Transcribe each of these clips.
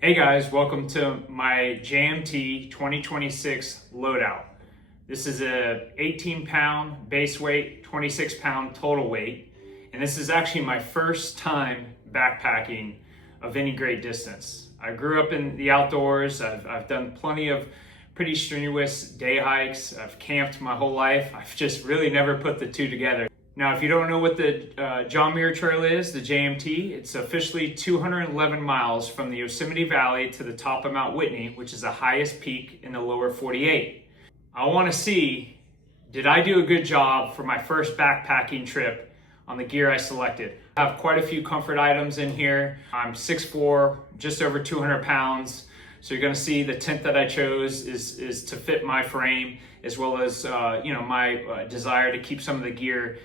Hey guys, welcome to my JMT 2026 Loadout. This is a 18-pound base weight, 26-pound total weight, and this is actually my first time backpacking of any great distance. I grew up in the outdoors. I've done plenty of pretty strenuous day hikes. I've camped my whole life. I've just really never put the two together. Now, if you don't know what the John Muir Trail is, the JMT, it's officially 211 miles from the Yosemite Valley to the top of Mount Whitney, which is the highest peak in the lower 48. I want to see, did I do a good job for my first backpacking trip on the gear I selected? I have quite a few comfort items in here. I'm 6'4", just over 200 pounds. So you're going to see the tent that I chose is to fit my frame, as well as my desire to keep some of the gear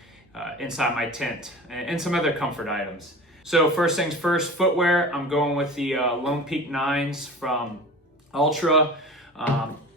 inside my tent and some other comfort items. So first things first, footwear. I'm going with the Lone Peak 9s from Ultra.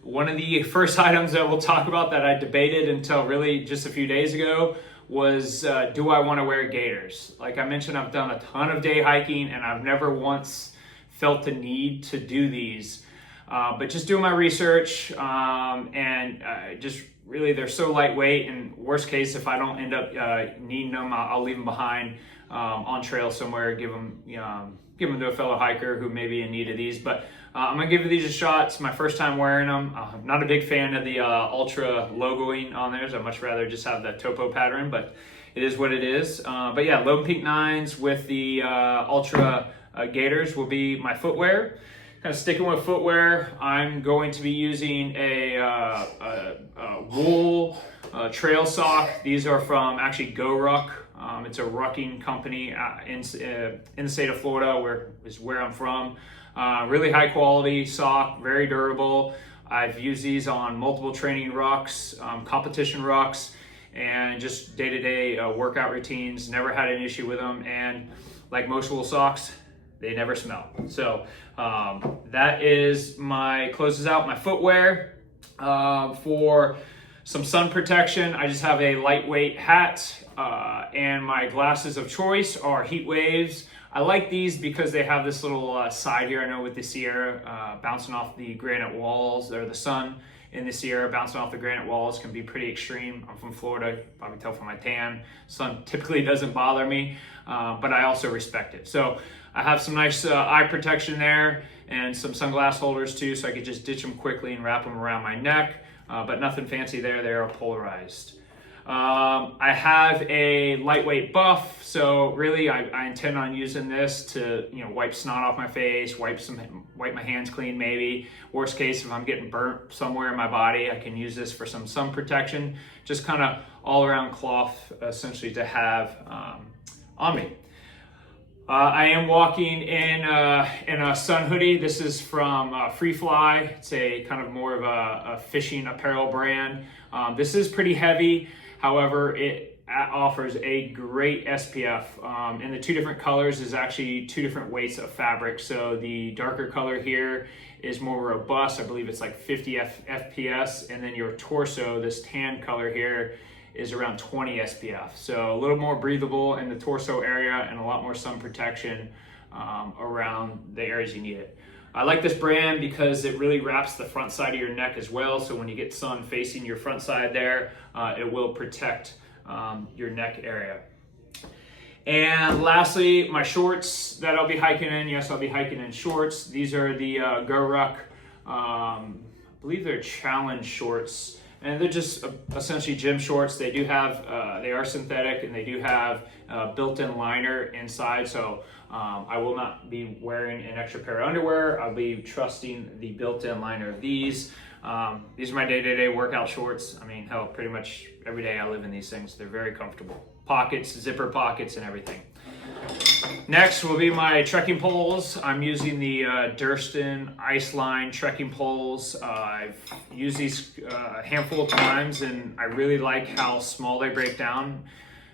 One of the first items that we'll talk about that I debated until really just a few days ago was, do I want to wear gaiters? Like I mentioned, I've done a ton of day hiking and I've never once felt the need to do these. But just doing my research and just really, they're so lightweight, and worst case, if I don't end up needing them, I'll leave them behind on trail somewhere, give them to a fellow hiker who may be in need of these. But I'm gonna give these a shot. It's my first time wearing them. I'm not a big fan of the Ultra logoing on theirs. I'd much rather just have that topo pattern, but it is what it is. But yeah, Lone Peak 9s with the Ultra gaiters will be my footwear. Kind of sticking with footwear, I'm going to be using a wool trail sock. These are from actually Go Ruck. It's a rucking company in the state of Florida, where I'm from. Really high quality sock, very durable. I've used these on multiple training rucks, competition rucks, and just day-to-day workout routines. Never had an issue with them, and like most wool socks, they never smell. So that closes out my footwear. For some sun protection, I just have a lightweight hat, and my glasses of choice are Heat Waves. I like these because they have this little side here. I know with the Sierra bouncing off the granite walls, or the sun in the Sierra bouncing off the granite walls can be pretty extreme. I'm from Florida, you probably tell from my tan. Sun typically doesn't bother me, but I also respect it. So I have some nice eye protection there and some sunglass holders too, so I could just ditch them quickly and wrap them around my neck, but nothing fancy there. They are polarized. I have a lightweight buff, so really I intend on using this to wipe snot off my face, wipe my hands clean maybe. Worst case, if I'm getting burnt somewhere in my body, I can use this for some sun protection. Just kind of all around cloth essentially to have on me. I am walking in a sun hoodie. This is from Free Fly. It's a kind of more of a fishing apparel brand. This is pretty heavy. However, it offers a great SPF. And the two different colors is actually two different weights of fabric. So the darker color here is more robust. I believe it's like 50 FPS. And then your torso, this tan color here, is around 20 SPF. So a little more breathable in the torso area and a lot more sun protection around the areas you need it. I like this brand because it really wraps the front side of your neck as well. So when you get sun facing your front side there, it will protect your neck area. And lastly, my shorts that I'll be hiking in. Yes, I'll be hiking in shorts. These are the Go Ruck, I believe they're challenge shorts. And they're just essentially gym shorts. They do have, they are synthetic, and they do have a built-in liner inside. So I will not be wearing an extra pair of underwear. I'll be trusting the built-in liner of these. These are my day-to-day workout shorts. I mean, hell, pretty much every day I live in these things. They're very comfortable. Pockets, zipper pockets, and everything. Next will be my trekking poles. I'm using the Durston Iceline trekking poles. I've used these a handful of times, and I really like how small they break down,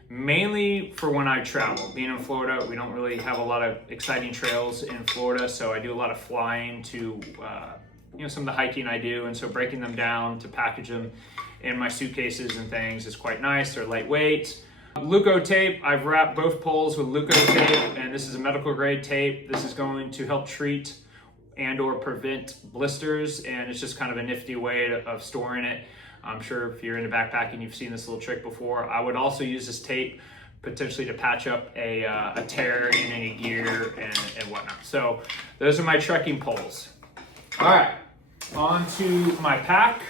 mainly for when I travel. Being in Florida, we don't really have a lot of exciting trails in Florida, so I do a lot of flying to some of the hiking I do, and so breaking them down to package them in my suitcases and things is quite nice. They're lightweight. Leuco tape, I've wrapped both poles with Leuco tape, and this is a medical grade tape. This is going to help treat and or prevent blisters, and it's just kind of a nifty way of storing it. I'm sure if you're into backpacking, you've seen this little trick before. I would also use this tape potentially to patch up a tear in any gear and whatnot. So those are my trekking poles. All right, on to my pack.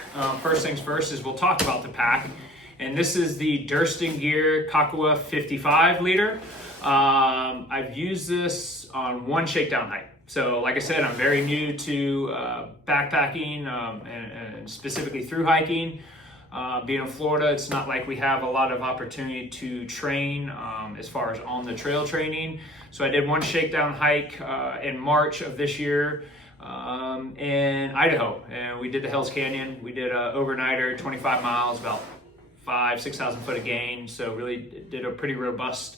First things first is we'll talk about the pack. And this is the Durston Gear Kakua 55 liter. I've used this on one shakedown hike. So like I said, I'm very new to backpacking and specifically through hiking. Being in Florida, it's not like we have a lot of opportunity to train as far as on the trail training. So I did one shakedown hike in March of this year in Idaho, and we did the Hells Canyon. We did an overnighter, 25 miles, about 6,000 foot of gain. So really did a pretty robust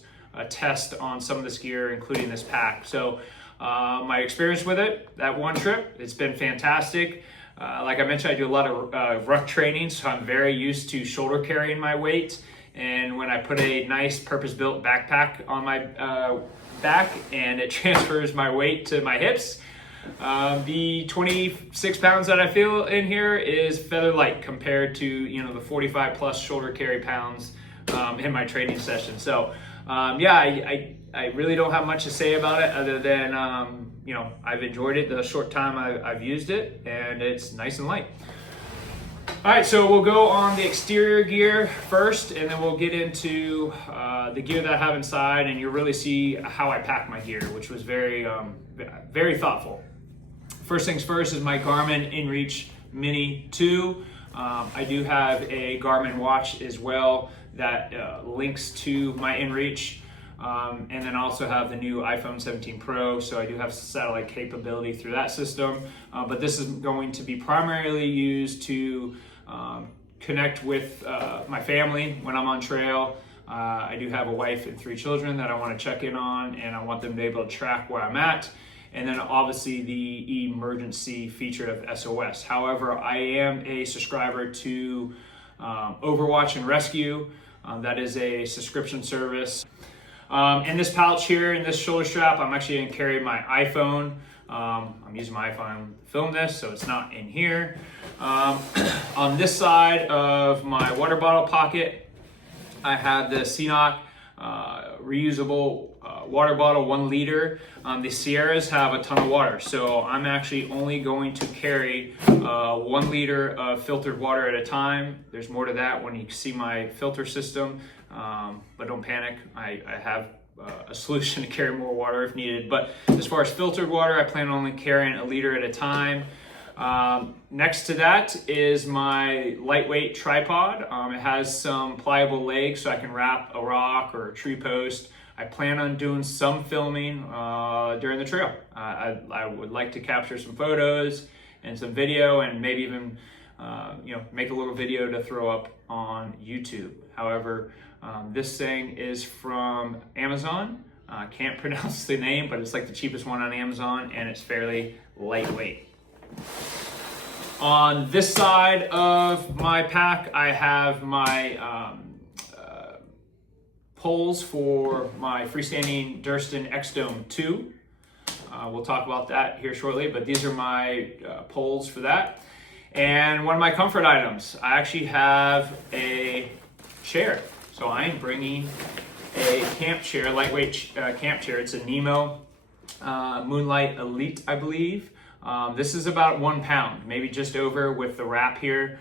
test on some of this gear, including this pack. So my experience with it, that one trip, it's been fantastic. Like I mentioned, I do a lot of ruck training, so I'm very used to shoulder carrying my weight. And when I put a nice purpose-built backpack on my back and it transfers my weight to my hips, the 26 pounds that I feel in here is feather light compared to the 45 plus shoulder carry pounds in my training session. So yeah, I really don't have much to say about it other than I've enjoyed it the short time I've used it, and it's nice and light. All right, so we'll go on the exterior gear first, and then we'll get into the gear that I have inside, and you'll really see how I pack my gear, which was very thoughtful. First things first is my Garmin InReach Mini 2. I do have a Garmin watch as well that links to my InReach. And then I also have the new iPhone 17 Pro, so I do have satellite capability through that system. But this is going to be primarily used to connect with my family when I'm on trail. I do have a wife and 3 children that I want to check in on, and I want them to be able to track where I'm at. And then obviously the emergency feature of SOS. However, I am a subscriber to Overwatch and Rescue. That is a subscription service. In this pouch here, in this shoulder strap, I'm actually going to carry my iPhone. I'm using my iPhone to film this, so it's not in here. On this side of my water bottle pocket, I have the CNOC reusable water bottle, 1 liter. The Sierras have a ton of water, so I'm actually only going to carry 1 liter of filtered water at a time. There's more to that when you see my filter system, but don't panic. I have a solution to carry more water if needed. But as far as filtered water, I plan on only carrying 1 liter at a time. Next to that is my lightweight tripod. It has some pliable legs so I can wrap a rock or a tree post. I plan on doing some filming during the trail. I would like to capture some photos and some video, and maybe even make a little video to throw up on YouTube. However, this thing is from Amazon. I can't pronounce the name, but it's like the cheapest one on Amazon, and it's fairly lightweight. On this side of my pack, I have my poles for my freestanding Durston X-Dome 2. We'll talk about that here shortly, but these are my poles for that. And one of my comfort items, I actually have a chair. So I'm bringing a camp chair, lightweight camp chair. It's a Nemo Moonlight Elite, I believe. This is about 1 pound, maybe just over with the wrap here.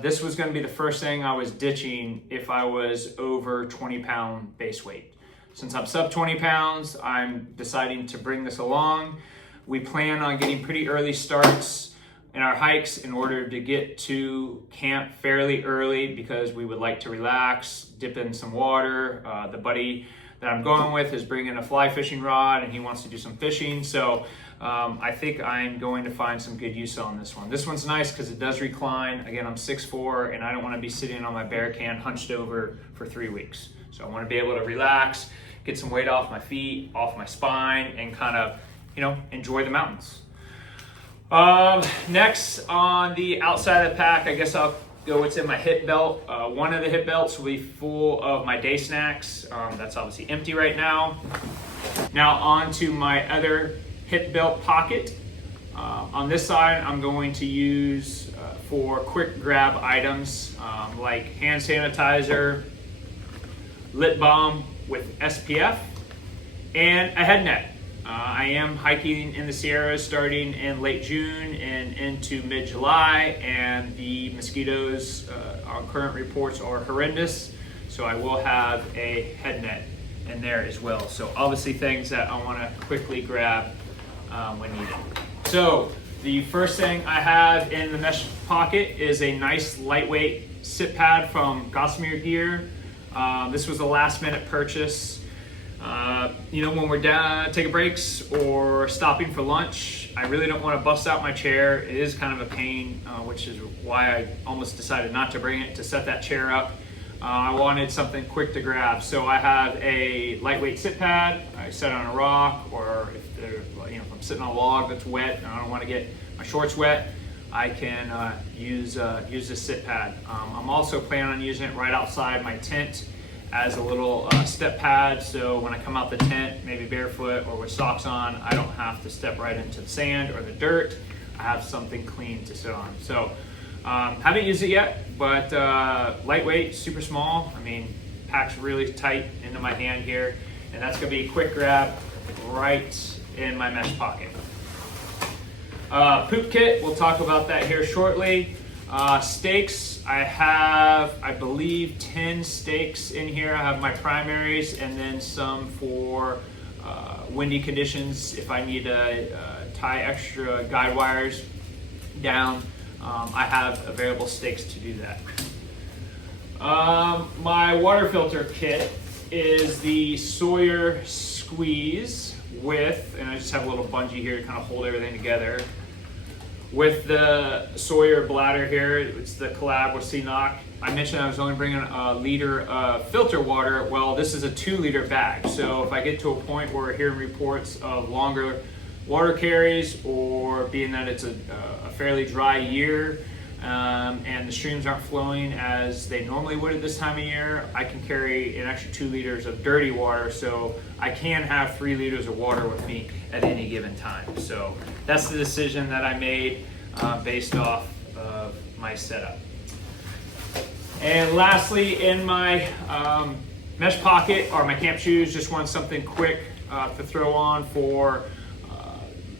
This was going to be the first thing I was ditching if I was over 20-pound base weight. Since I'm sub 20 pounds, I'm deciding to bring this along. We plan on getting pretty early starts in our hikes in order to get to camp fairly early because we would like to relax, dip in some water. The buddy that I'm going with is bringing a fly fishing rod and he wants to do some fishing. So I think I'm going to find some good use on this one. This one's nice because it does recline. Again, I'm 6'4", and I don't want to be sitting on my bear can hunched over for 3 weeks. So I want to be able to relax, get some weight off my feet, off my spine, and kind of, enjoy the mountains. Next on the outside of the pack, I guess I'll go what's in my hip belt. One of the hip belts will be full of my day snacks. That's obviously empty right now. Now on to my other hip belt pocket. On this side, I'm going to use for quick grab items like hand sanitizer, lip balm with SPF, and a head net. I am hiking in the Sierras starting in late June and into mid-July, and the mosquitoes on current reports are horrendous, so I will have a head net in there as well. So obviously things that I want to quickly grab when needed. So the first thing I have in the mesh pocket is a nice lightweight sit pad from John Muir Gear. This was a last minute purchase. When we're down taking breaks or stopping for lunch, I really don't want to bust out my chair. It is kind of a pain, which is why I almost decided not to bring it to set that chair up. I wanted something quick to grab, so I have a lightweight sit pad. I set on a rock, or if I'm sitting on a log that's wet and I don't want to get my shorts wet, I can use this sit pad. I'm also planning on using it right outside my tent as a little step pad, so when I come out the tent, maybe barefoot or with socks on, I don't have to step right into the sand or the dirt. I have something clean to sit on. So haven't used it yet, but lightweight, super small. I mean, packs really tight into my hand here, and that's gonna be a quick grab right in my mesh pocket. Poop kit, we'll talk about that here shortly. Stakes, I have, I believe, 10 stakes in here. I have my primaries and then some for windy conditions if I need to tie extra guide wires down. I have available stakes to do that. My water filter kit is the Sawyer Squeeze with, and I just have a little bungee here to kind of hold everything together, with the Sawyer bladder here. It's the collab with CNOC. I mentioned I was only bringing a liter of filter water. Well, this is a 2-liter bag. So if I get to a point where we're hearing reports of longer water carries, or being that it's a fairly dry year and the streams aren't flowing as they normally would at this time of year, I can carry an extra 2 liters of dirty water, so I can have 3 liters of water with me at any given time. So that's the decision that I made based off of my setup. And lastly, in my mesh pocket are my camp shoes. Just want something quick to throw on for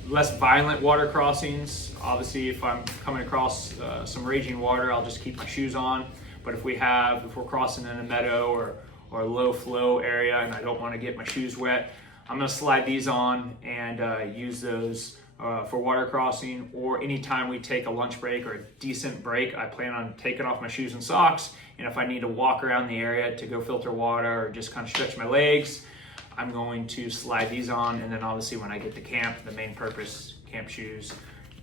less violent water crossings. Obviously, if I'm coming across some raging water, I'll just keep my shoes on. But if we're crossing in a meadow or a low flow area and I don't want to get my shoes wet, I'm gonna slide these on and use those for water crossing, or anytime we take a lunch break or a decent break. I plan on taking off my shoes and socks, and if I need to walk around the area to go filter water or just kind of stretch my legs, I'm going to slide these on. And then obviously when I get to camp, the main purpose, camp shoes,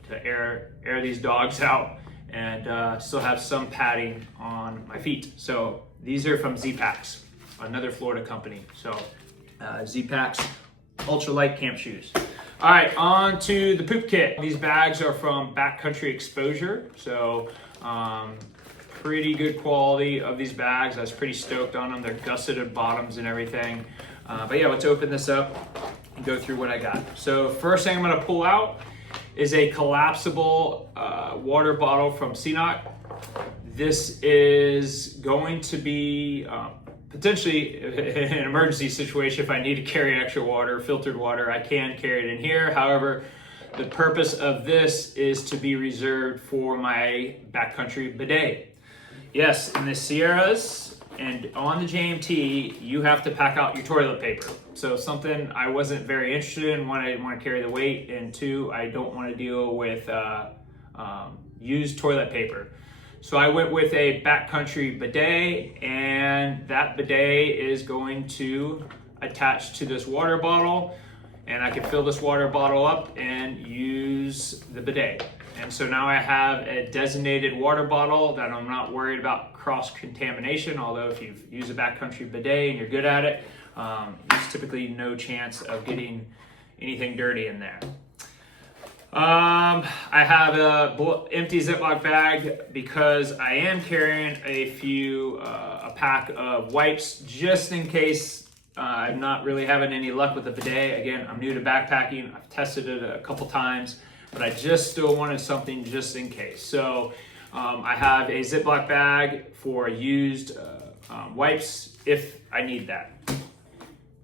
to air these dogs out and still have some padding on my feet. So these are from Z-Packs, another Florida company. So Z-Packs ultralight camp shoes. All right, on to the poop kit. These bags are from Backcountry Exposure, so pretty good quality of these bags. I was pretty stoked on them. They're gusseted bottoms and everything. But yeah, let's open this up and go through what I got. So first thing I'm gonna pull out is a collapsible water bottle from CNOC. This is going to be potentially an emergency situation. If I need to carry extra water, filtered water, I can carry it in here. However, the purpose of this is to be reserved for my backcountry bidet. Yes, in the Sierras and on the JMT, you have to pack out your toilet paper. So something I wasn't very interested in. One, I didn't want to carry the weight, and two, I don't want to deal with used toilet paper. So I went with a backcountry bidet, and that bidet is going to attach to this water bottle, and I can fill this water bottle up and use the bidet. And so now I have a designated water bottle that I'm not worried about cross-contamination, although if you've used a backcountry bidet and you're good at it, there's typically no chance of getting anything dirty in there. I have a empty Ziploc bag because I am carrying a pack of wipes just in case I'm not really having any luck with the bidet. Again, I'm new to backpacking. I've tested it a couple times, but I just still wanted something just in case. So I have a Ziploc bag for used wipes if I need that.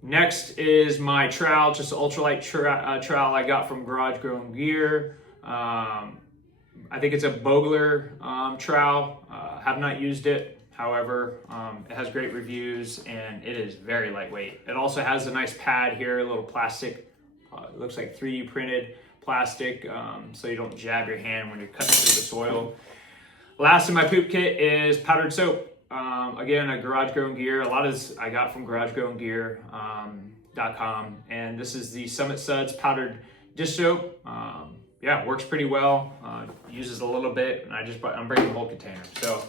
Next is my trowel, just an ultralight trowel I got from Garage Grown Gear. I think it's a Bogler trowel. Have not used it. However, it has great reviews and it is very lightweight. It also has a nice pad here, a little plastic, it looks like 3D printed plastic, so you don't jab your hand when you're cutting through the soil. Last in my poop kit is powdered soap. Again, a Garage Grown Gear. A lot of this I got from GarageGrownGear.com, and this is the Summit Suds powdered dish soap. Yeah, it works pretty well. Uses a little bit, and I'm bringing the whole container. So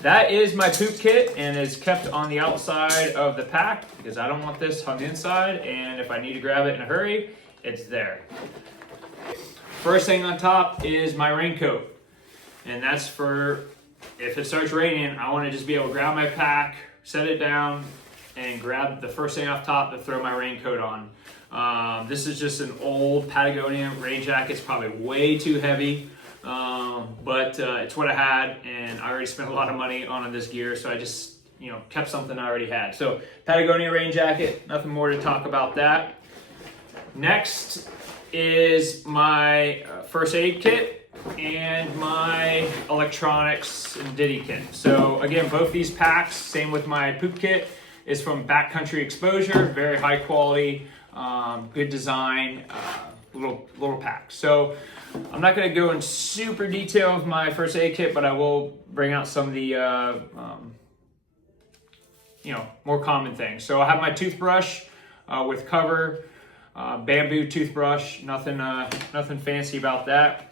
that is my poop kit, and it's kept on the outside of the pack because I don't want this hung inside, and if I need to grab it in a hurry, it's there. First thing on top is my raincoat, and that's for if it starts raining, I want to just be able to grab my pack, set it down, and grab the first thing off top to throw my raincoat on. This is just an old Patagonia rain jacket. It's probably way too heavy, but it's what I had, and I already spent a lot of money on this gear, so I just kept something I already had. So Patagonia rain jacket, nothing more to talk about that. Next is my first aid kit and my electronics and ditty kit. So again, both these packs, same with my poop kit, is from Backcountry Exposure, very high quality, good design, little pack. So I'm not going to go in super detail with my first aid kit, but I will bring out some of the more common things. So I have my toothbrush with cover, bamboo toothbrush, nothing fancy about that.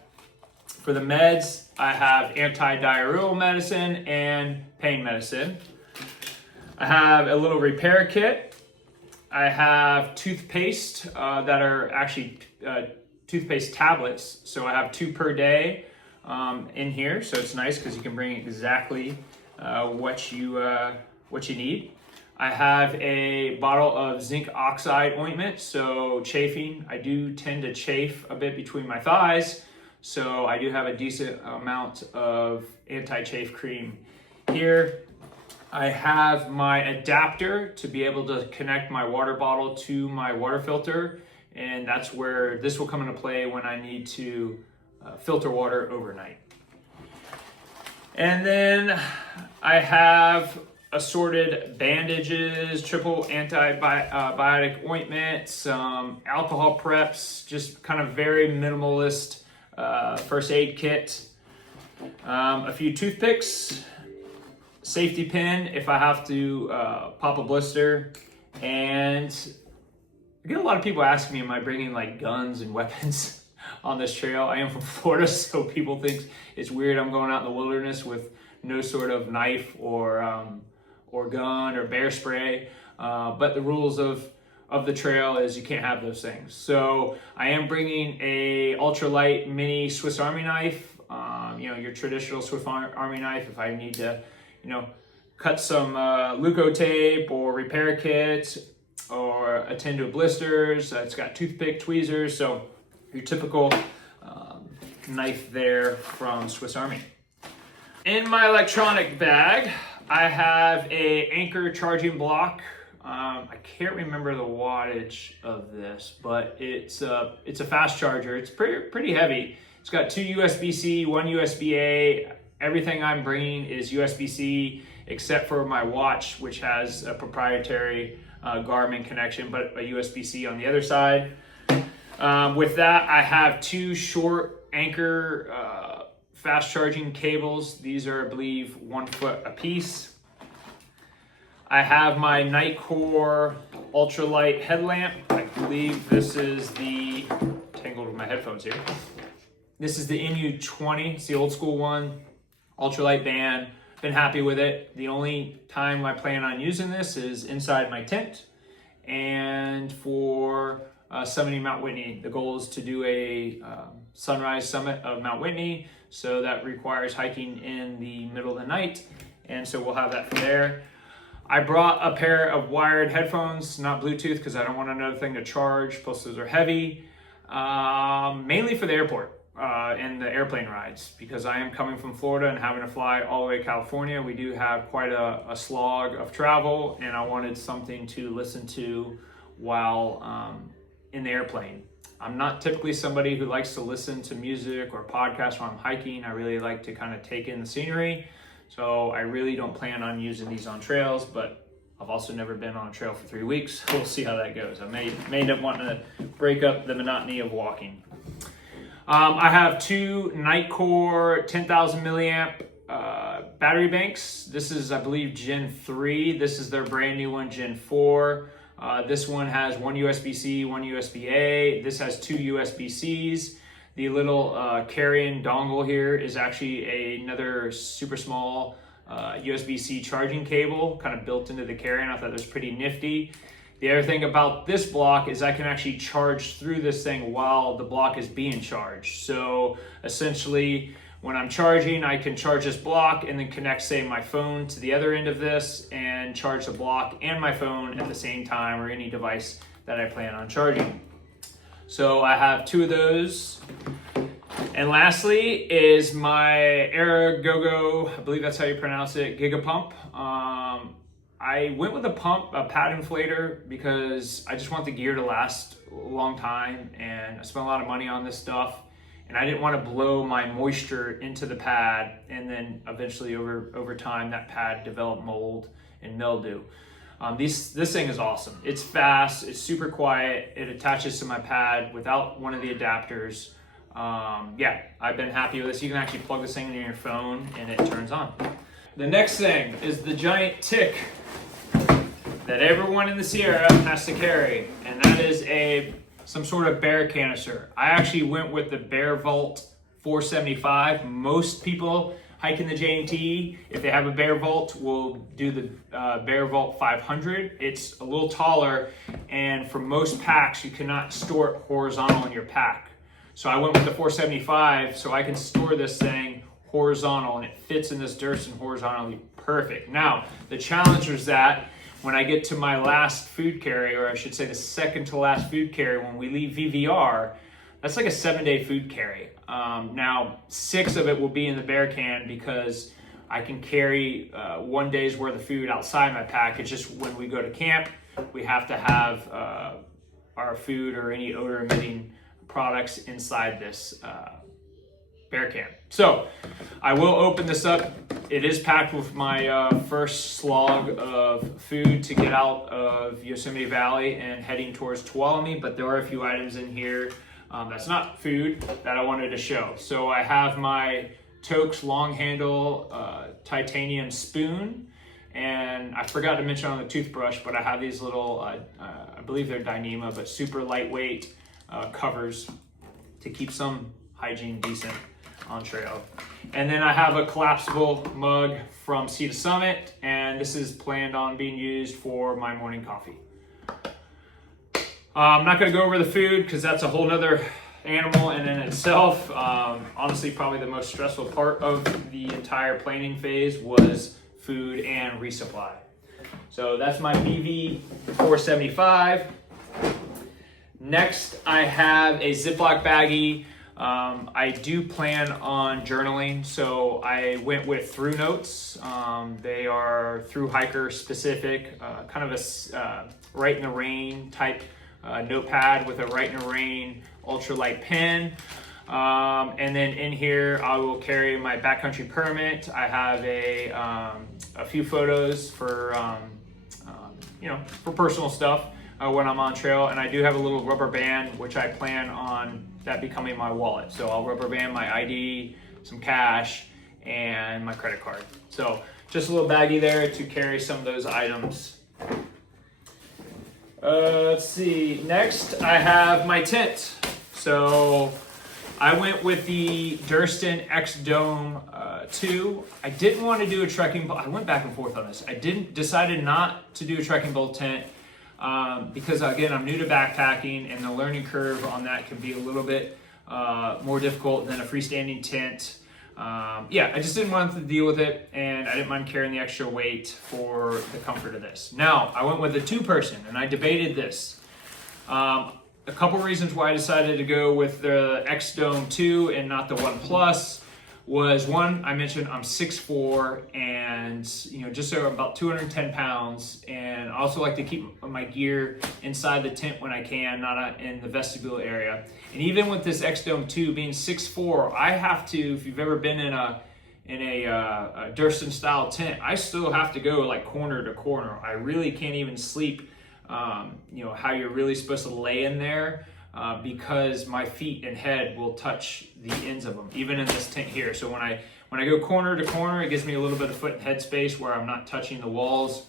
For the meds, I have anti-diarrheal medicine and pain medicine. I have a little repair kit. I have toothpaste that are actually toothpaste tablets. So I have 2 per day in here. So it's nice because you can bring exactly what you need. I have a bottle of zinc oxide ointment. So chafing, I do tend to chafe a bit between my thighs. So I do have a decent amount of anti-chafe cream here. I have my adapter to be able to connect my water bottle to my water filter, and that's where this will come into play when I need to filter water overnight. And then I have assorted bandages, triple antibiotic ointment, some alcohol preps, just kind of very minimalist first aid kit, a few toothpicks, safety pin if I have to pop a blister, and I get a lot of people asking me, am I bringing like guns and weapons on this trail? I am from Florida, so people think it's weird I'm going out in the wilderness with no sort of knife or gun or bear spray, but the rules of the trail is you can't have those things. So I am bringing a ultralight mini Swiss Army knife, your traditional Swiss Army knife if I need to, cut some Leuco tape or repair kits or attend to blisters. It's got toothpick tweezers, so your typical knife there from Swiss Army. In my electronic bag, I have a Anker charging block. I can't remember the wattage of this, but it's a fast charger. It's pretty heavy. It's got 2 USB-C, 1 USB-A. Everything I'm bringing is USB-C except for my watch, which has a proprietary Garmin connection, but a USB-C on the other side. With that, I have 2 short Anker fast charging cables. These are, I believe, 1 foot a piece. I have my Nightcore ultralight headlamp. I believe this is the, tangled with my headphones here. This is the NU20, it's the old school one, ultralight band. Been happy with it. The only time I plan on using this is inside my tent and for summiting Mount Whitney. The goal is to do a sunrise summit of Mount Whitney, so that requires hiking in the middle of the night, and so we'll have that from there. I brought a pair of wired headphones, not Bluetooth, because I don't want another thing to charge, plus those are heavy, mainly for the airport. and the airplane rides, because I am coming from Florida and having to fly all the way to California. We do have quite a slog of travel, and I wanted something to listen to while in the airplane. I'm not typically somebody who likes to listen to music or podcasts while I'm hiking. I really like to kind of take in the scenery. So I really don't plan on using these on trails, but I've also never been on a trail for 3 weeks. We'll see how that goes. I may end up wanting to break up the monotony of walking. I have two Nightcore 10,000 milliamp battery banks. This is, I believe, Gen 3. This is their brand new one, Gen 4. This one has one USB-C, one USB-A. This has two USB-Cs. The little carry-in dongle here is actually another super small USB-C charging cable kind of built into the carry-in. I thought that was pretty nifty. The other thing about this block is I can actually charge through this thing while the block is being charged. So essentially, when I'm charging, I can charge this block and then connect, say, my phone to the other end of this and charge the block and my phone at the same time, or any device that I plan on charging. So I have two of those. And lastly is my Aerogogo, I believe that's how you pronounce it, Gigapump. I went with a pad inflator, because I just want the gear to last a long time, and I spent a lot of money on this stuff, and I didn't want to blow my moisture into the pad, and then eventually over time that pad developed mold and mildew. This thing is awesome. It's fast, it's super quiet, it attaches to my pad without one of the adapters. Yeah, I've been happy with this. You can actually plug this thing in your phone and it turns on. The next thing is the giant tick that everyone in the Sierra has to carry, and that is some sort of bear canister. I actually went with the Bear Vault 475. Most people hiking the JMT, if they have a Bear Vault, will do the Bear Vault 500. It's a little taller, and for most packs, you cannot store it horizontal in your pack. So I went with the 475, so I can store this thing horizontal, and it fits in this Durston horizontally perfect. Now, the challenge was that when I get to my last food carry, or I should say the second to last food carry, when we leave VVR, that's like a 7-day food carry. Now, 6 of it will be in the bear can, because I can carry 1 day's worth of food outside my pack. It's just when we go to camp, we have to have our food or any odor emitting products inside this bear can. So I will open this up. It is packed with my first slog of food to get out of Yosemite Valley and heading towards Tuolumne, but there are a few items in here that's not food that I wanted to show. So I have my Tokes long handle titanium spoon, and I forgot to mention on the toothbrush, but I have these little, I believe they're Dyneema, but super lightweight covers to keep some hygiene decent on trail. And then I have a collapsible mug from Sea to Summit, and this is planned on being used for my morning coffee. I'm not going to go over the food, because that's a whole nother animal in itself. Honestly, probably the most stressful part of the entire planning phase was food and resupply. So that's my BV 475. Next, I have a Ziploc baggie. I do plan on journaling, so I went with Thru notes. They are thru-hiker specific, kind of a Write in the Rain type notepad with a Write in the Rain ultralight pen. And then in here, I will carry my backcountry permit. I have a few photos for for personal stuff when I'm on trail, and I do have a little rubber band, which I plan on that becoming my wallet. So I'll rubber band my ID, some cash, and my credit card. So just a little baggie there to carry some of those items. Let's see. Next, I have my tent. So I went with the Durston X Dome 2. I didn't want to do a trekking bowl. I went back and forth on this. Decided not to do a trekking bowl tent because, again, I'm new to backpacking, and the learning curve on that can be a little bit more difficult than a freestanding tent. I just didn't want to deal with it, and I didn't mind carrying the extra weight for the comfort of this. Now, I went with a 2-person, and I debated this. a couple reasons why I decided to go with the X Dome 2 and not the 1 Plus was, one, I mentioned I'm 6'4", and just so about 210 pounds, and I also like to keep my gear inside the tent when I can, not in the vestibule area. And even with this X Dome 2 being 6'4", I have to, if you've ever been in a Durston style tent, I still have to go like corner to corner. I really can't even sleep how you're really supposed to lay in there, because my feet and head will touch the ends of them, even in this tent here. So when I go corner to corner, it gives me a little bit of foot and head space where I'm not touching the walls.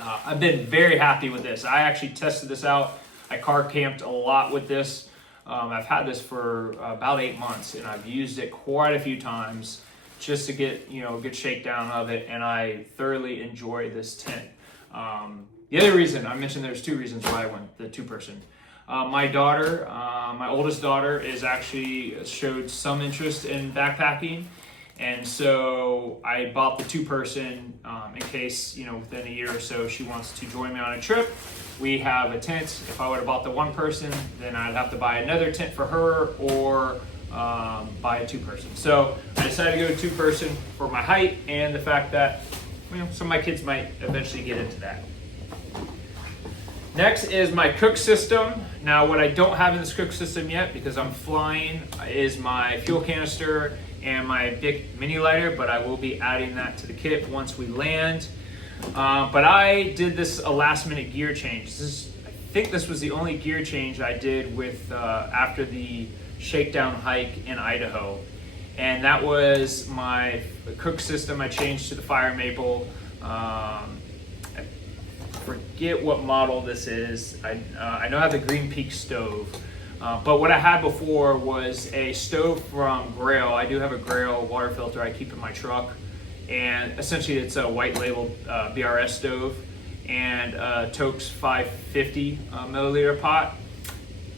I've been very happy with this. I actually tested this out. I car camped a lot with this. I've had this for about 8 months, and I've used it quite a few times just to get a good shakedown of it, and I thoroughly enjoy this tent. The other reason, I mentioned there's 2 reasons why I went the 2-person. My daughter, my oldest daughter, showed some interest in backpacking, and so I bought the 2-person in case within a year or so she wants to join me on a trip. We have a tent. If I would have bought the 1-person, then I'd have to buy another tent for her, or buy a 2-person. So I decided to go 2-person for my height and the fact that some of my kids might eventually get into that. Next is my cook system. Now, what I don't have in this cook system yet, because I'm flying, is my fuel canister and my big mini lighter, but I will be adding that to the kit once we land. But I did a last minute gear change. I think this was the only gear change I did with after the shakedown hike in Idaho. And that was my cook system. I changed to the fire maple. Forget what model this is. I know I have the Green Peak stove, but what I had before was a stove from Grail. I do have a Grail water filter I keep in my truck, and essentially it's a white labeled BRS stove and Toke's 550 milliliter pot.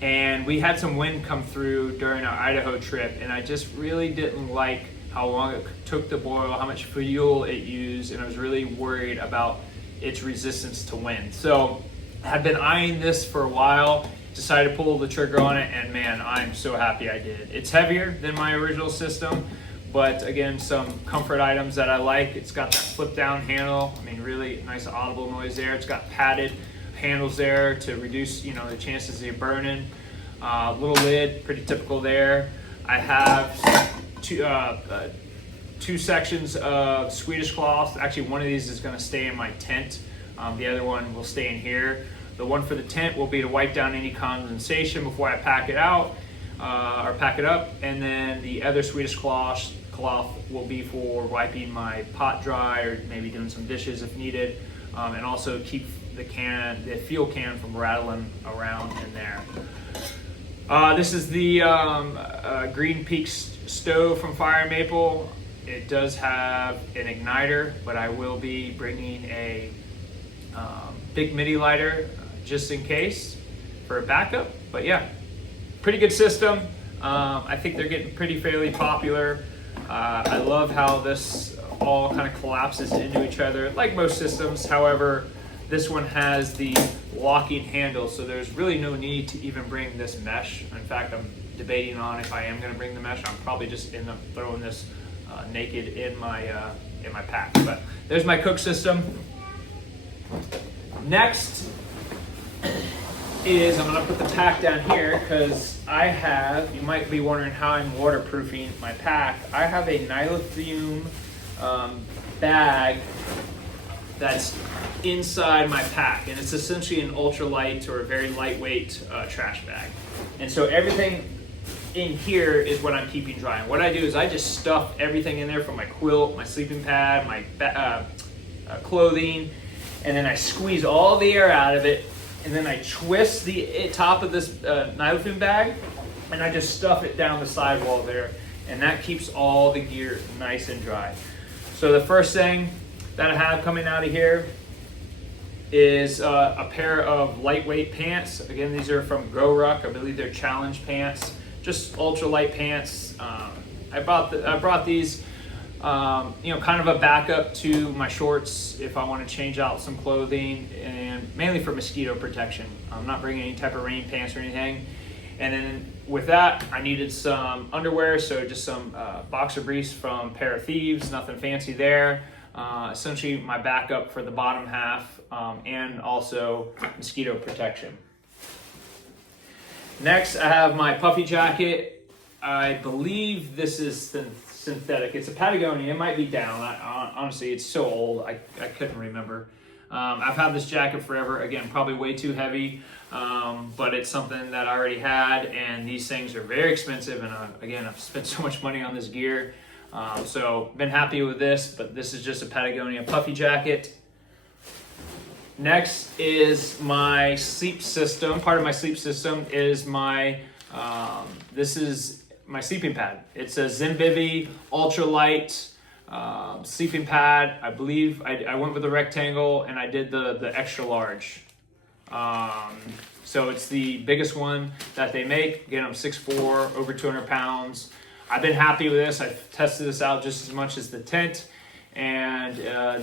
And we had some wind come through during our Idaho trip, and I just really didn't like how long it took to boil, how much fuel it used, and I was really worried about its resistance to wind. So I had been eyeing this for a while, decided to pull the trigger on it, and man, I'm so happy I did. It's heavier than my original system, but again, some comfort items that I like. It's got that flip down handle. I mean, really nice audible noise there. It's got padded handles there to reduce the chances of you burning. Little lid, pretty typical there. I have two sections of Swedish cloth. Actually, one of these is going to stay in my tent. The other one will stay in here. The one for the tent will be to wipe down any condensation before I pack it out or pack it up. And then the other Swedish cloth will be for wiping my pot dry or maybe doing some dishes if needed, and also keep the fuel can from rattling around in there. This is the Green Peak stove from Fire Maple. It does have an igniter, but I will be bringing a big midi lighter just in case for a backup. But yeah, pretty good system. I think they're getting fairly popular. I love how this all kind of collapses into each other like most systems. However, this one has the locking handle, so there's really no need to even bring this mesh. In fact, I'm debating on if I am going to bring the mesh. I'm probably just end up throwing this naked in my pack. But there's my cook system. Next is I'm going to put the pack down here because I have, you might be wondering how I'm waterproofing my pack. I have a Nylithium bag that's inside my pack, and it's essentially an ultralight or a very lightweight trash bag. And so everything in here is what I'm keeping dry. And what I do is I just stuff everything in there, from my quilt, my sleeping pad, my clothing, and then I squeeze all the air out of it, and then I twist the top of this Nylithium bag, and I just stuff it down the sidewall there, and that keeps all the gear nice and dry. So the first thing that I have coming out of here is a pair of lightweight pants. Again, these are from GoRuck. I believe they're challenge pants, just ultra light pants. I brought these you know, kind of a backup to my shorts if I want to change out some clothing, and mainly for mosquito protection. I'm not bringing any type of rain pants or anything. And then with that, I needed some underwear, so just some boxer briefs from Pair of Thieves, nothing fancy there. Essentially my backup for the bottom half, and also mosquito protection. Next, I have my puffy jacket. I believe this is synthetic. It's a Patagonia. It might be down. Honestly, it's so old, I couldn't remember. I've had this jacket forever. Again, probably way too heavy, but it's something that I already had, and these things are very expensive, and again, I've spent so much money on this gear. So been happy with this, but this is just a Patagonia puffy jacket. Next is my sleep system. Part of my sleep system is my, this is my sleeping pad. It's a Zenvivi ultralight sleeping pad. I believe I went with the rectangle, and I did the extra large. So it's the biggest one that they make. Again, I'm 6'4", over 200 pounds. I've been happy with this. I've tested this out just as much as the tent. And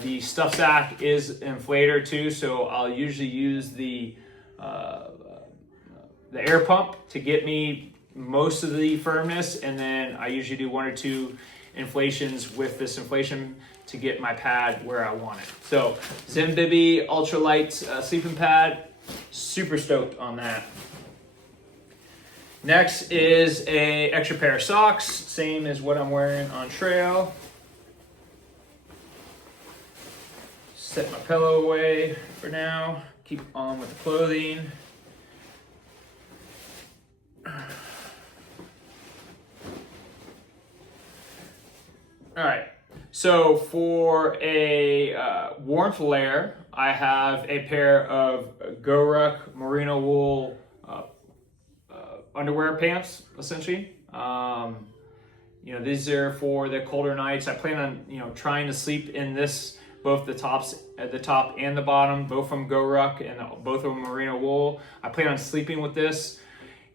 the stuff sack is an inflator too, so I'll usually use the air pump to get me most of the firmness, and then I usually do 1 or 2 inflations with this inflation to get my pad where I want it. So Zenvivi ultralight sleeping pad, super stoked on that. Next is a extra pair of socks, same as what I'm wearing on trail. Set my pillow away for now. Keep on with the clothing. All right, so for a warmth layer, I have a pair of GoRuck merino wool underwear pants, essentially. You know, these are for the colder nights. I plan on, you know, trying to sleep in this, both the tops at the top and the bottom, both from GoRuck, and both of them merino wool. I plan on sleeping with this.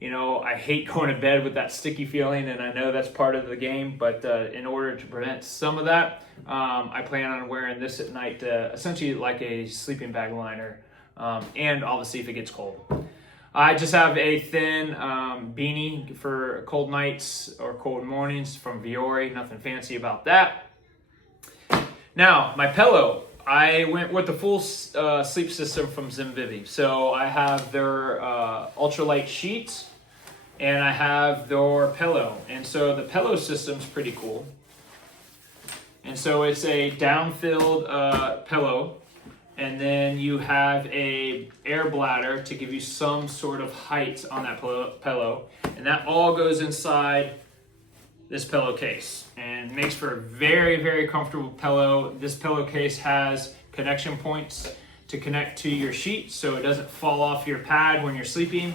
You know, I hate going to bed with that sticky feeling, and I know that's part of the game, but in order to prevent some of that, I plan on wearing this at night, essentially like a sleeping bag liner, and obviously if it gets cold. I just have a thin beanie for cold nights or cold mornings from Viore, nothing fancy about that. Now, my pillow, I went with the full sleep system from Zenvivi. So I have their ultralight sheets, and I have their pillow. And so the pillow system's pretty cool. And so it's a down-filled pillow, and then you have a air bladder to give you some sort of height on that pillow. And that all goes inside this pillowcase, and makes for a very, very comfortable pillow. This pillowcase has connection points to connect to your sheet, so it doesn't fall off your pad when you're sleeping.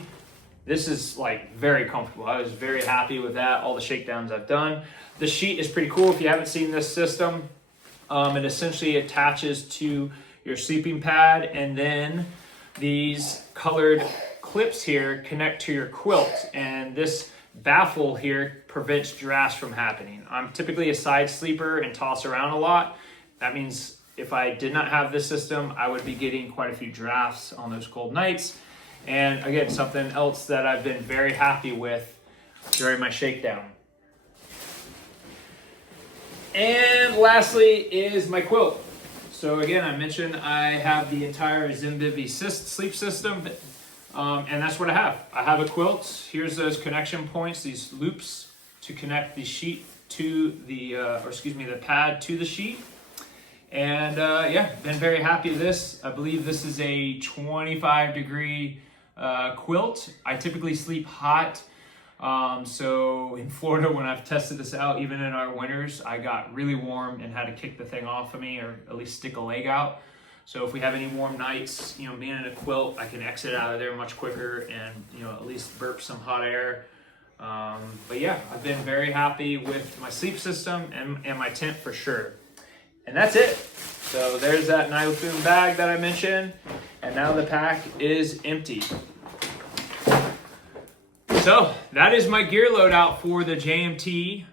This is like very comfortable. I was very happy with that, all the shakedowns I've done. The sheet is pretty cool. If you haven't seen this system, it essentially attaches to your sleeping pad, and then these colored clips here connect to your quilt, and this baffle here prevents drafts from happening. I'm typically a side sleeper and toss around a lot. That means if I did not have this system, I would be getting quite a few drafts on those cold nights. And again, something else that I've been very happy with during my shakedown. And lastly is my quilt. So again, I mentioned I have the entire Zenvivi sleep system, and that's what I have. I have a quilt. Here's those connection points, these loops to connect the sheet to the, the pad to the sheet. And yeah, been very happy with this. I believe this is a 25-degree quilt. I typically sleep hot. So in Florida, when I've tested this out, even in our winters, I got really warm and had to kick the thing off of me, or at least stick a leg out. So if we have any warm nights, you know, being in a quilt, I can exit out of there much quicker and, you know, at least burp some hot air. But yeah, I've been very happy with my sleep system and my tent for sure. And that's it. So there's that Nylafune bag that I mentioned. And now the pack is empty. So that is my gear loadout for the JMT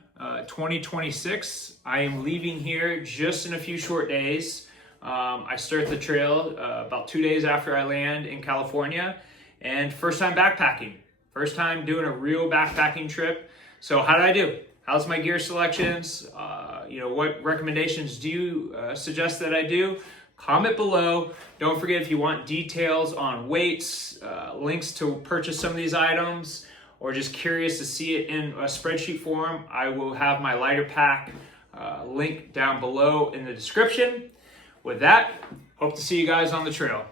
2026. I am leaving here just in a few short days. I start the trail about 2 days after I land in California, and first time backpacking. First time doing a real backpacking trip. So how did I do? How's my gear selections? What recommendations do you suggest that I do? Comment below. Don't forget, if you want details on weights, links to purchase some of these items, or just curious to see it in a spreadsheet form, I will have my lighter pack link down below in the description. With that, hope to see you guys on the trail.